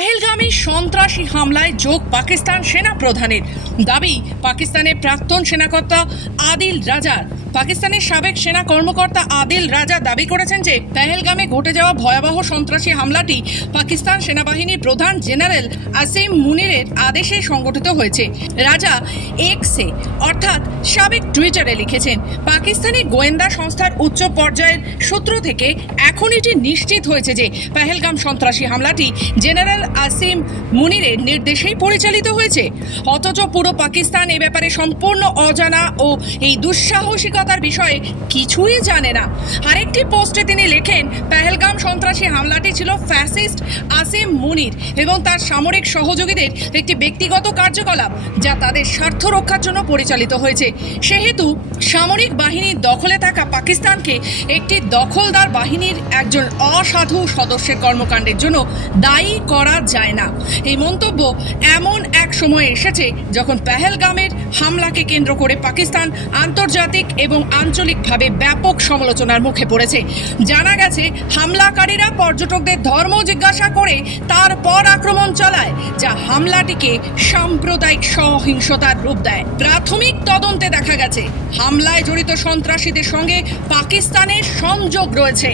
পেহেলগামে সন্ত্রাসী হামলায় যোগ পাকিস্তান সেনা প্রধানের দাবি পাকিস্তানের প্রাক্তন সেনাকর্তা আদিল রাজার। পাকিস্তানের সাবেক সেনা কর্মকর্তা আদিল রাজা দাবি করেছেন যে পেহেলগামে ঘটে যাওয়া ভয়াবহ সন্ত্রাসী হামলাটি পাকিস্তান সেনাবাহিনীর প্রধান জেনারেল আসিম মুনিরের আদেশে সংগঠিত হয়েছে। রাজা এক্সে অর্থাৎ সাবেক টুইটারে লিখেছেন, পাকিস্তানি গোয়েন্দা সংস্থার উচ্চ পর্যায়ের সূত্র থেকে এখন এটি নিশ্চিত হয়েছে যে পেহেলগাম সন্ত্রাসী হামলাটি জেনারেল আসিম মুনিরের নির্দেশেই পরিচালিত হয়েছে। অথচ পুরো পাকিস্তান এ ব্যাপারে সম্পূর্ণ অজানা ও এই দুঃসাহসিকতার বিষয়ে কিছুই জানে না। আরেকটি পোস্টে তিনি লেখেন, পেহেলগাম সন্ত্রাসী হামলাটি ছিল ফ্যাসিস্ট আসিম মুনির এবং তার সামরিক সহযোগীদের একটি ব্যক্তিগত কার্যকলাপ যা তাদের স্বার্থ রক্ষার জন্য পরিচালিত হয়েছে। সেহেতু সামরিক বাহিনীর দখলে থাকা পাকিস্তানকে একটি দখলদার বাহিনীর একজন অসাধু সদস্যের কর্মকাণ্ডের জন্য দায়ী করা যায় না। এই মন্তব্য এমন এক সময় এসেছে যখন পেহেলগামের হামলাকে কেন্দ্র করে পাকিস্তান আন্তর্জাতিক এবং আঞ্চলিকভাবে ব্যাপক সমালোচনার মুখে পড়েছে। জানা গেছে, হামলাকারীরা পর্যটকদের ধর্ম জিজ্ঞাসা করে তারপর আক্রমণ চালায়, যা হামলাটিকে সাম্প্রদায়িক সহিংসতার রূপ দেয়। প্রাথমিক তদন্তে দেখা গেছে হামলায় জড়িত সন্ত্রাসীদের সঙ্গে পাকিস্তানের সংযোগ রয়েছে।